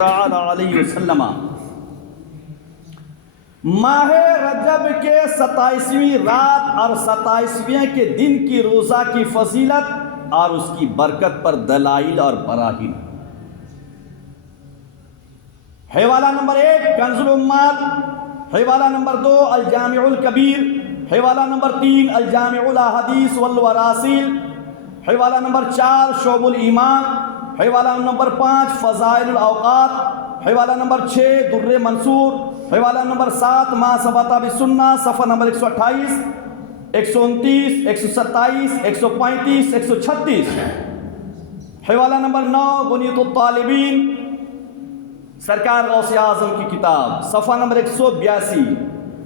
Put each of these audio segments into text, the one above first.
علیہ وسلم ماہ رجب کے 27ویں رات اور 27ویں کے دن کی روزہ کی فضیلت اور اس کی برکت پر دلائل اور براہین۔ حوالہ نمبر 1 کنز العمال، حوالہ نمبر 2 الجامع الکبیر، حوالہ نمبر 3 الجامع الاحادیث والوراسیل، حوالہ نمبر 4 شعب الایمان، حوالہ نمبر 5 فضائل الاوقات، حوالہ نمبر 6 در منصور، حوالہ نمبر 7 ما ثبت بالسنہ، صفحہ نمبر 128، 129، 127، 135، 136، حوالہ نمبر 9 بنیۃ الطالبین سرکار غوث اعظم کی کتاب، صفحہ نمبر 182،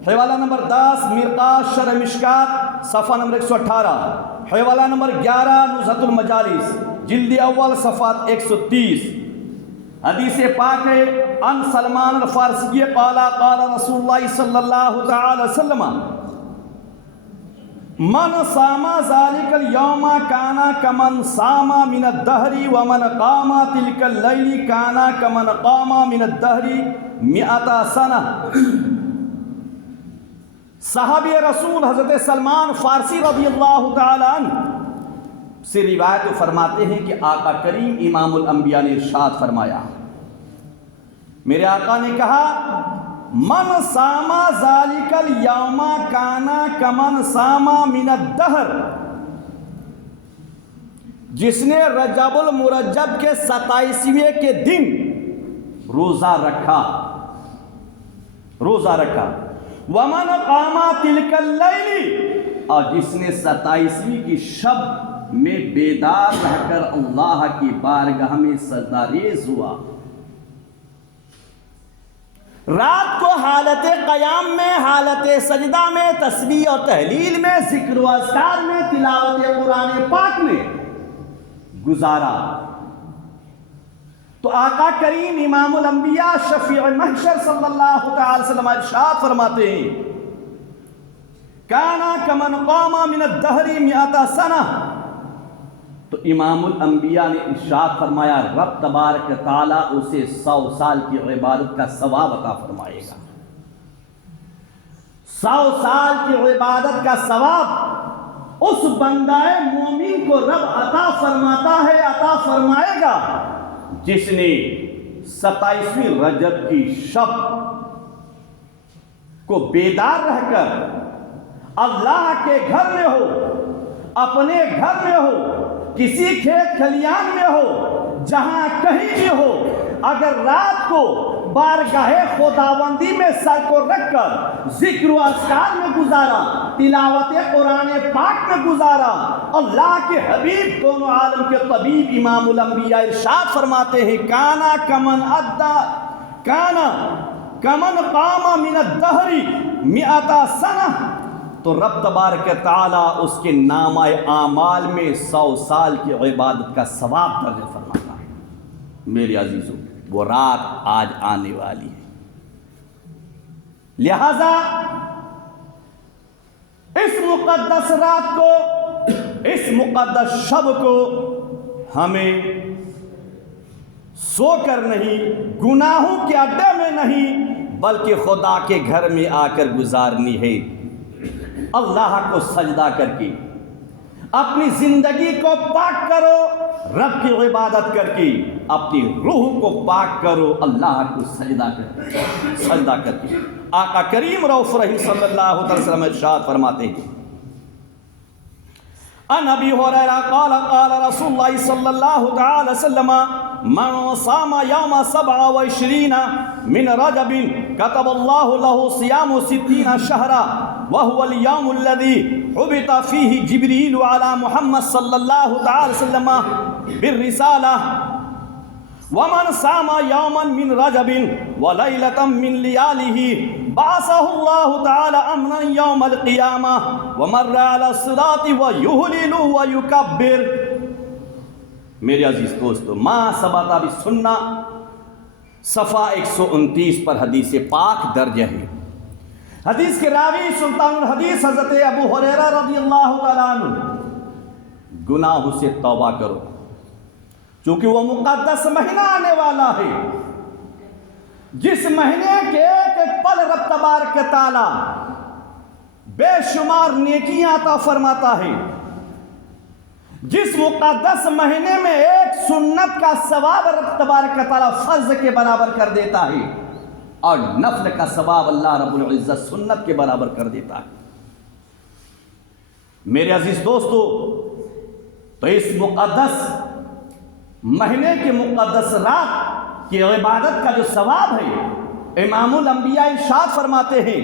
حوالہ نمبر 10 مرقات شرح مشکات، صفحہ نمبر 118، حوالہ نمبر 11 نزہۃ المجالس جلد اول صفحہ 130۔ حدیث پاک ہے ان سلمان الفارسی قال قال رسول اللہ صلی اللہ تعالی وسلم من صام ذلك اليوم كان كمن صام من الدهر ومن قام تلك الليل كان كمن قام من الدهر 100 سنة۔ صحابی رسول حضرت سلمان فارسی رضی اللہ تعالی عنہ سے روایت فرماتے ہیں کہ آقا کریم امام الانبیاء نے ارشاد فرمایا، میرے آقا نے کہا من صام ذالک اليوم کانا کمن صام من الدہر، جس نے رجب المرجب کے 27ویں کے دن روزہ رکھا ومن قام تلک اللیل، اور جس نے 27ویں کی شب میں بیدار رہ کر اللہ کی بارگاہ میں سجدہ ریز ہوا، رات کو حالت قیام میں، حالت سجدہ میں، تسبیح و تحلیل میں، ذکر و اذکار میں، تلاوت قرآن پاک میں گزارا، تو آقا کریم امام الانبیاء شفیع محشر صلی اللہ تعالی وسلم ارشاد فرماتے ہیں کانا کمن قام من الدہر 100 سنہ، تو امام الانبیاء نے ارشاد فرمایا رب تبارک تعالیٰ اسے 100 سال کی عبادت کا ثواب عطا فرمائے گا۔ 100 سال کی عبادت کا ثواب اس بندہ مومن کو رب عطا فرماتا ہے، عطا فرمائے گا جس نے 27ویں رجب کی شب کو بیدار رہ کر اللہ کے گھر میں ہو، اپنے گھر میں ہو، کسی کھیت کھلیان میں ہو، جہاں کہیں بھی ہو، اگر رات کو بارگاہ خداوندی میں سر کو رکھ کر ذکر و اذکار میں گزارا، تلاوت قرآن پاک میں گزارا، اللہ کے حبیب دونوں عالم کے طبیب امام الانبیاء ارشاد فرماتے ہیں کانا کمن قام من الدہر 100 سنہ، تو رب تبارک تعالیٰ اس کے نامہ اعمال میں 100 سال کی عبادت کا ثواب درج فرماتا ہے۔ میرے عزیزوں، وہ رات آج آنے والی ہے، لہذا اس مقدس رات کو، اس مقدس شب کو ہمیں سو کر نہیں، گناہوں کے اڈے میں نہیں، بلکہ خدا کے گھر میں آ کر گزارنی ہے، اللہ کو سجدہ کر کے اپنی زندگی کو پاک کرو، رب کی عبادت کر کے اپنی روح کو پاک کرو، اللہ کو سجدہ کر کے۔ آقا کریم رؤوف رحیم صلی اللہ علیہ وسلم ارشاد فرماتے ہیں عن ابی ہریرہ قال قال رسول اللہ صلی اللہ تعالی وسلم من صام یوم 27 من رجب كتب الله له صيام 60 شهرا وهو اليوم الذي حبط فيه جبريل على محمد صلى الله تعالى وسلم بالرسالة ومن صام يوما من رجب وليلة من لياله بعثه الله تعالى أمنا يوم القيامة ومر على الصراط ويهلل ويكبر۔ میرے عزیز دوستو، ما ثبت بالسنہ صفحہ 129 پر حدیث پاک درج ہے۔ حدیث کے راوی سلطان الحدیث حضرت ابو ہریرہ رضی اللہ تعالیٰ عنہ، گناہوں سے توبہ کرو، چونکہ وہ مقدس مہینہ آنے والا ہے، جس مہینے کے ایک ایک پل رب تبارک تعالی بے شمار نیکیاں عطا فرماتا ہے، جس مقدس مہینے میں ایک سنت کا ثواب رب تبارک تعالی فرض کے برابر کر دیتا ہے، اور نفل کا ثواب اللہ رب العزت سنت کے برابر کر دیتا ہے۔ میرے عزیز دوستو، تو اس مقدس مہینے کے مقدس رات کی عبادت کا جو ثواب ہے، امام الانبیاء ارشاد فرماتے ہیں،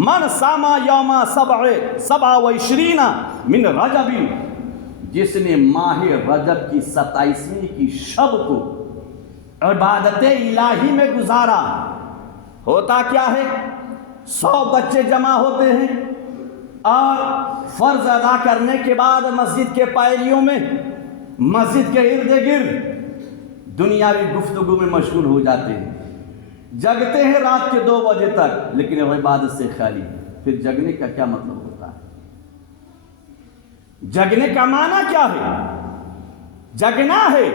من ساما یوم 27 من رجب، جس نے ماہ رجب کی 27ویں کی شب کو عبادت الہی میں گزارا۔ ہوتا کیا ہے، 100 بچے جمع ہوتے ہیں اور فرض ادا کرنے کے بعد مسجد کے پائلیوں میں، مسجد کے ارد گرد دنیاوی گفتگو میں مشغول ہو جاتے ہیں، جگتے ہیں رات کے 2 بجے تک، لیکن عبادت سے خالی۔ پھر جگنے کا کیا مطلب ہوتا ہے؟ جگنے کا معنی کیا ہے؟ جگنا ہے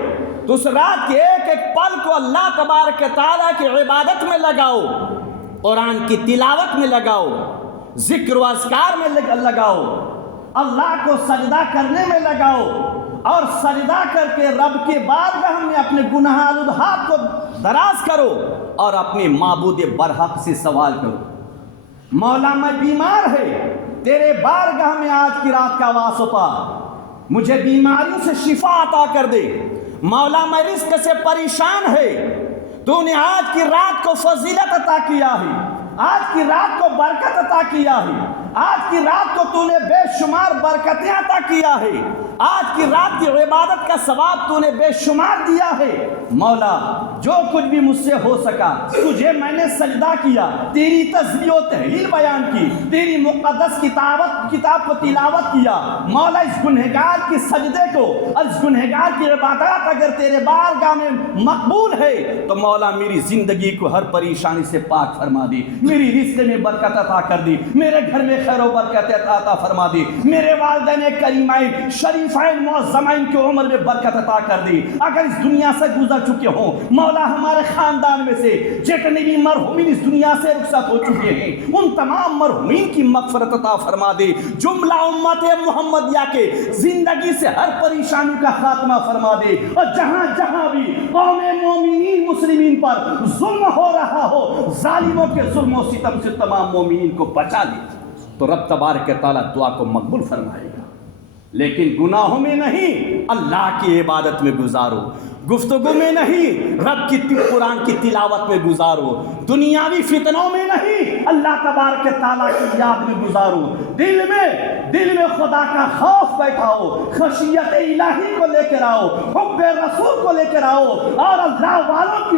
تو اس رات کے ایک ایک پل کو اللہ تبارک تعالیٰ کی عبادت میں لگاؤ، قرآن کی تلاوت میں لگاؤ، ذکر و اذکار میں لگاؤ، اللہ کو سجدہ کرنے میں لگاؤ، اور سجدہ کر کے رب کے بارگاہ میں اپنے گناہ آلود ہاتھ کو دراز کرو اور اپنے معبود برحق سے سوال کرو، مولا میں بیمار ہے، تیرے بارگاہ میں آج کی رات کا واسطہ، مجھے بیماریوں سے شفا عطا کر دے، مولا میں رزق سے پریشان ہے، تو نے آج کی رات کو فضیلت عطا کیا ہے، آج کی رات کو برکت عطا کیا ہے، آج کی رات کو تو نے بے شمار برکتیں عطا کیا ہے، آج کی رات کی عبادت کا ثواب تو نے بے شمار دیا ہے، مولا جو کچھ بھی مجھ سے ہو سکا تجھے میں نے سجدہ کیا، تیری تسبیح و تحلیل بیان کی، تیری مقدس کتاب کو تلاوت کیا، مولا اس گنہگار کی سجدے کو اور اس گنہگار کی عبادت اگر تیرے بارگاہ میں مقبول ہے تو مولا میری زندگی کو ہر پریشانی سے پاک فرما دی، میری رزق میں برکت عطا کر دی، میرے گھر میں خیر و برکت عطا فرما دی، میرے والدین کریمین شریفین معظمین کی عمر میں برکت عطا کر دی، اگر اس دنیا سے گزر چکے ہوں مولا ہمارے خاندان میں سے جتنے بھی مرحومین اس دنیا سے رخصت ہو چکے ہیں ان تمام مرحومین کی مغفرت عطا فرما دے، جملہ امت محمدیہ کے زندگی سے ہر پریشانی کا خاتمہ فرما دے، اور جہاں جہاں بھی قوم مومنین مسلمین پر ظلم ہو رہا ہو ظالموں کے ظلم و ستم سے تمام مومنین کو بچا دے، تو رب تبارک تعالیٰ دعا کو مقبول فرمائے گا۔ لیکن گناہوں میں نہیں، اللہ کی عبادت میں گزارو، گفتگو میں نہیں، رب کی قرآن کی تلاوت میں گزارو، دنیاوی فتنوں میں نہیں، اللہ تبارک تعالیٰ کی یاد میں گزارو، دل میں خدا کا خوف بیٹھاؤ، خشیت الہی کو لے کر آؤ، حب رسول کو لے کر آؤ، اور اللہ والوں کی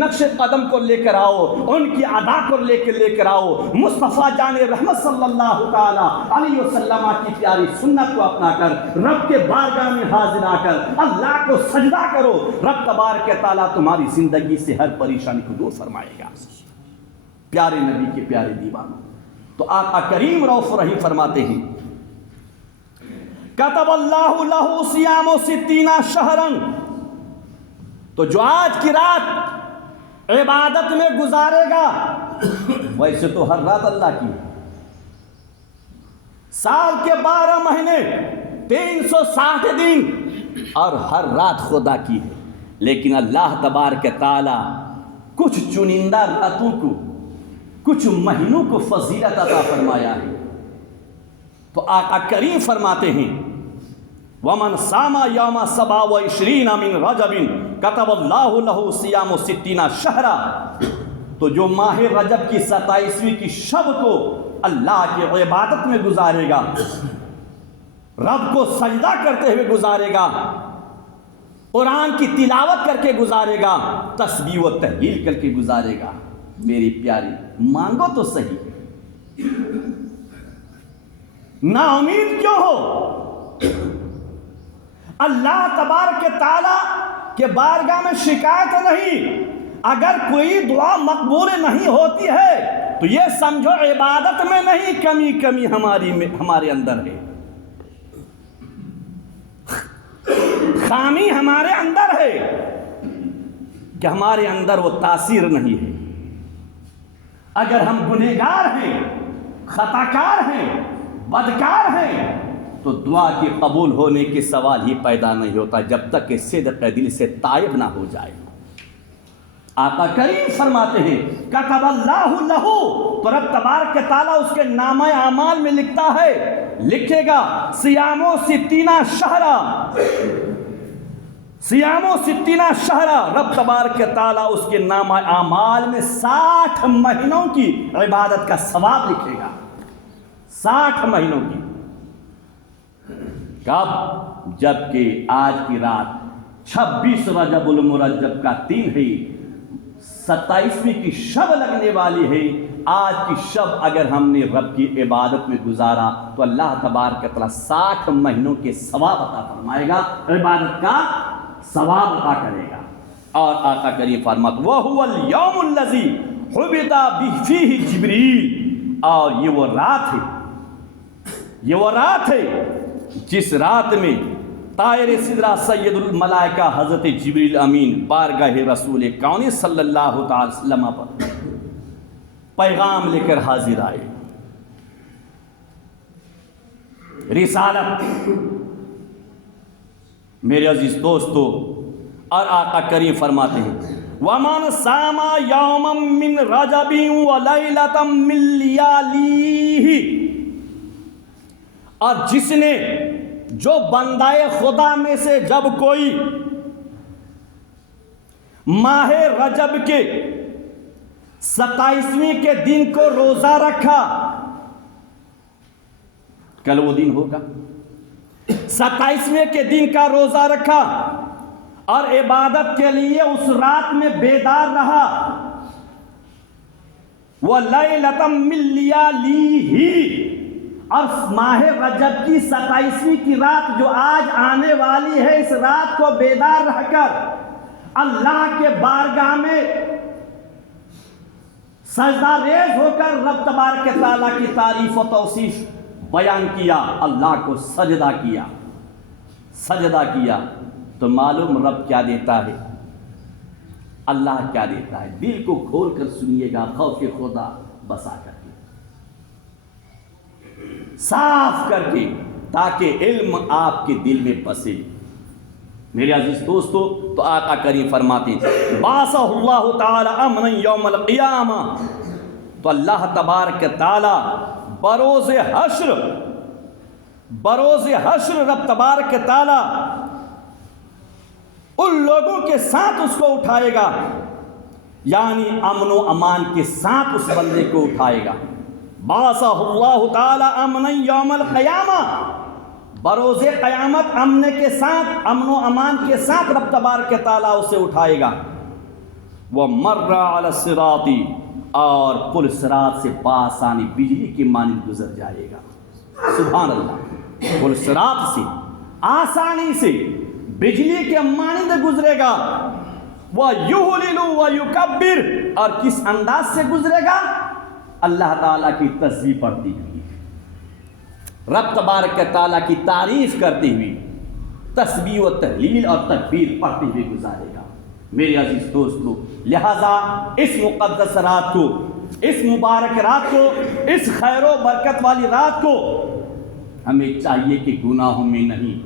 نقش قدم کو لے کر آؤ، ان کی ادا کو لے کر آؤ، مصطفیٰ جان رحمت صلی اللہ تعالیٰ علیہ وسلم کی پیاری سنت کو اپنا کر رب کے بارگاہ میں حاضر آ کر اللہ کو سجدہ کرو، رب تبارک تعالیٰ تمہاری زندگی سے ہر پریشانی کو دور فرمائے گا۔ پیارے نبی کے پیارے دیوانوں، تو آقا کریم رؤوف رحیم فرماتے ہیں، کتب اللہ لہ صیام 60 شہرا، تو جو آج کی رات عبادت میں گزارے گا، ویسے تو ہر رات اللہ کی، سال کے 12 مہینے 360 دن اور ہر رات خدا کی ہے، لیکن اللہ تبارک تعالی کچھ چنندہ راتوں کو، کچھ مہینوں کو فضیلت عطا فرمایا ہے۔ تو آقا کریم فرماتے ہیں، وَمَنْ سَامَ يَوْمَ 27 مِنْ رَجَبٍ كَتَبَ اللَّهُ لَهُ صِيَامُ 60 شَهْرًا، تو جو ماہ رجب کی 27ویں کی شب کو اللہ کی عبادت میں گزارے گا، رب کو سجدہ کرتے ہوئے گزارے گا، قرآن کی تلاوت کر کے گزارے گا، تسبیح و تحلیل کر کے گزارے گا، میری پیاری مانگو تو صحیح، نا امید کیوں ہو؟ اللہ تبارک تعالیٰ کے بارگاہ میں شکایت نہیں، اگر کوئی دعا مقبول نہیں ہوتی ہے تو یہ سمجھو عبادت میں نہیں، کمی ہمارے اندر ہے، خامی ہمارے اندر ہے۔ کہ ہمارے اندر وہ تاثیر نہیں ہے۔ اگر ہم گنہگار ہیں، خطاکار ہیں، بدکار ہیں، تو دعا کے قبول ہونے کے سوال ہی پیدا نہیں ہوتا جب تک کہ صدق دل سے تائب نہ ہو جائے۔ آقا کریم فرماتے ہیں کتب اللہ لہو، تو رب تبارک تعالیٰ اس کے نامہ اعمال میں لکھتا ہے، لکھے گا صیام ستینہ شہرا، صیام ستینہ شہرا، رب تبارک تعالیٰ اس کے نامہ اعمال میں 60 مہینوں کی عبادت کا ثواب لکھے گا، 60 مہینوں کی۔ کب؟ جبکہ آج کی رات 26 رجب المرجب کا 3 ہے، 27ویں کی شب لگنے والی ہے۔ آج کی شب اگر ہم نے رب کی عبادت میں گزارا تو اللہ تبارک تعالیٰ 60 مہینوں کے ثواب عطا فرمائے گا، عبادت کا ثواب عطا کرے گا۔ اور آقا کریم فرماتے وَهُوَ الْيَوْمُ الَّذِي حُبِطَ فِيهِ جِبْرِيلُ، اور یہ وہ رات ہے جس رات میں طائر سدرہ سید الملائکہ حضرت جبریل امین بارگاہ رسول کون صلی اللہ تعالی وسلم پر پیغام لے کر حاضر آئے، رسالت۔ میرے عزیز دوستو، اور آقا کریم فرماتے ہیں وَمَنْ صَامَ يَوْمًا مِّن رَجَبٍ وَلَيْلَةً مِّن لِيَالِيهِ، اور جس نے، جو بندہ خدا میں سے جب کوئی ماہ رجب کے 27ویں کے دن کو روزہ رکھا، کل وہ دن ہوگا، 27ویں کے دن کا روزہ رکھا اور عبادت کے لیے اس رات میں بیدار رہا، وَلَيْلَةً مِّن لِيَالِيهِ، اور ماہ رجب کی 27ویں کی رات جو آج آنے والی ہے، اس رات کو بیدار رہ کر اللہ کے بارگاہ میں سجدہ ریز ہو کر رب تبارک تعالیٰ کی تعریف و توصیف بیان کیا، اللہ کو سجدہ کیا، تو معلوم رب کیا دیتا ہے، اللہ کیا دیتا ہے۔ دل کو کھول کر سنیے گا، خوف خدا بسا کر کے، صاف کر کے، تاکہ علم آپ کے دل میں بسے۔ میرے عزیز دوستو، تو آقا کریم فرماتے ہیں باسہ اللہ تعالی امنا یوم القیامہ، تو اللہ تبارک تعالی بروز حشر رب تبارک تعالی ان لوگوں کے ساتھ اس کو اٹھائے گا، یعنی امن و امان کے ساتھ اس بندے کو اٹھائے گا۔ باسہ اللہ تعالی امنا یوم القیامہ، بروز قیامت امن کے ساتھ، امن و امان کے ساتھ رب تبارک تعالیٰ اسے اٹھائے گا۔ وَمَرَّ عَلَى الصِّرَاطِ، اور پل صراط سے بآسانی بجلی کی مانند گزر جائے گا۔ سبحان اللہ، پل صراط سے آسانی سے بجلی کے مانند گزرے گا۔ وَيُهْلِلُ وَيُكَبِّرُ، اور کس انداز سے گزرے گا؟ اللہ تعالیٰ کی تسبیح پڑھتی ہوئی، رب تبارک تعالیٰ کی تعریف کرتے ہوئے، تسبیح و تحلیل اور تکبیر پڑھتے ہوئے گزارے گا۔ میرے عزیز دوستو، لہذا اس مقدس رات کو، اس مبارک رات کو، اس خیر و برکت والی رات کو ہمیں چاہیے کہ گناہوں میں نہیں،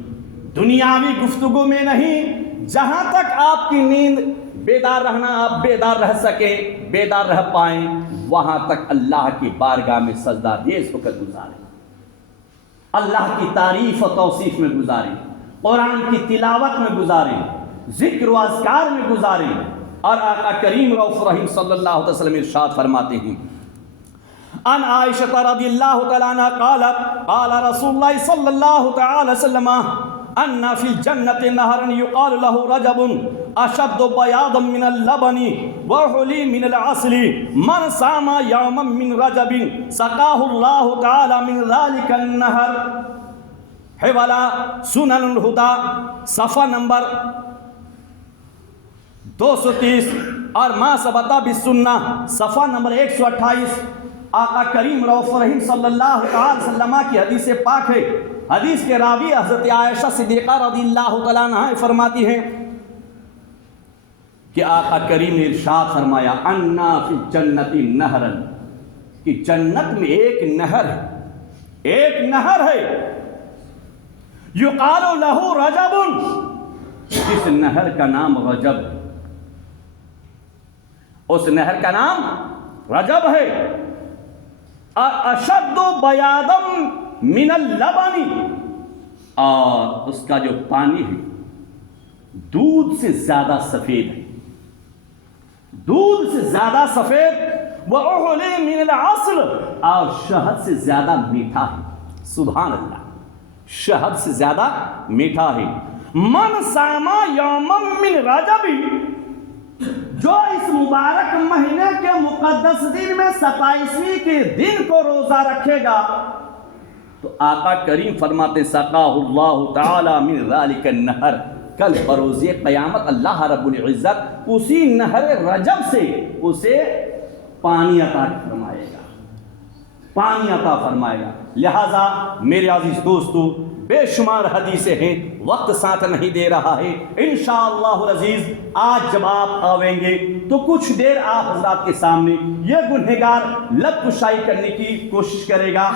دنیاوی گفتگو میں نہیں، جہاں تک آپ کی نیند بیدار رہنا، آپ بیدار رہ سکیں، بیدار رہ پائیں، وہاں تک اللہ کی بارگاہ میں سجدہ ریز ہو کر گزاریں، اللہ کی تعریف و توصیف میں گزاریں، قرآن کی تلاوت میں گزاریں، ذکر و اذکار میں گزاریں۔ اور آقا کریم رؤوف رحیم صلی اللہ علیہ وسلم ارشاد فرماتے ہیں ان عائشہ رضی اللہ تعالی عنہ قالت قال رسول اللہ صلی اللہ تعالی وسلم ان فی الجنت نہرا یقال له رجب اشد بیاضا من اللبن وحلی من العسل من صام یوما من رجب سقاه اللہ تعالی من ذلك النہر۔ حوالہ سنن الہدی صفحہ نمبر 230 اور ما ثبت بالسنہ صفحہ نمبر 128۔ آقا کریم رؤوف رحیم صلی اللہ تعالی وسلم کی حدیث پاک ہے۔ حدیث کے راوی حضرت عائشہ صدیقہ رضی اللہ تعالیٰ عنہ فرماتی ہیں کہ آقا کریم نے ارشاد فرمایا انا فی الجنت نہرن، کہ جنت میں ایک نہر ہے، ایک نہر ہے، یقال لہ رجب، جس نہر کا نام رجب، اس نہر کا نام رجب ہے، اشد بیاضا من اللبن، اور اس کا جو پانی ہے دودھ سے زیادہ سفید ہے، دودھ سے زیادہ سفید، وَأُحْلِي مِنَ الْعَسْلِ، اور شہد سے زیادہ میٹھا ہے، سبحان اللہ، شہد سے زیادہ میٹھا ہے۔ من صام یوما من رجب، جو اس مبارک مہینے کے مقدس دن میں 27ویں کے دن کو روزہ رکھے گا تو آقا کریم فرماتے سقاہ اللہ تعالی من ذالک النہر، کل بروز قیامت اللہ رب العزت اسی نہر رجب سے اسے پانی عطا فرمائے گا، پانی عطا فرمائے گا۔ لہذا میرے عزیز دوستو، بے شمار حدیثیں ہیں، وقت ساتھ نہیں دے رہا ہے، انشاءاللہ العزیز آج جب آپ آویں گے تو کچھ دیر آپ حضرات کے سامنے یہ گنہگار لب کشائی کرنے کی کوشش کرے گا،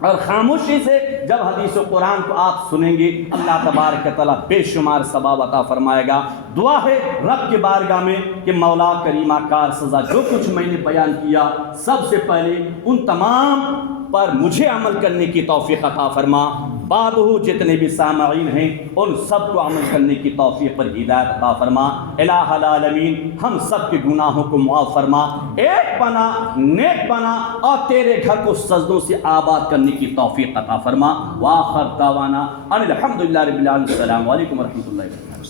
اور خاموشی سے جب حدیث و قرآن کو آپ سنیں گے اللہ تبارک تعالیٰ بے شمار ثواب عطا فرمائے گا۔ دعا ہے رب کے بارگاہ میں کہ مولا کریمہ کار سزا جو کچھ میں نے بیان کیا سب سے پہلے ان تمام پر مجھے عمل کرنے کی توفیق عطا فرما، بعد جتنے بھی سامعین ہیں ان سب کو عمل کرنے کی توفیق پر ہدایت عطا فرما۔ الہ العالمین ہم سب کے گناہوں کو معاف فرما، ایک بنا، نیک بنا، اور تیرے گھر کو سجدوں سے آباد کرنے کی توفیق عطا فرما۔ وآخر دعوانا ان الحمدللہ رب العالمین، السلام علیکم ورحمۃ اللہ وبرکاتہ۔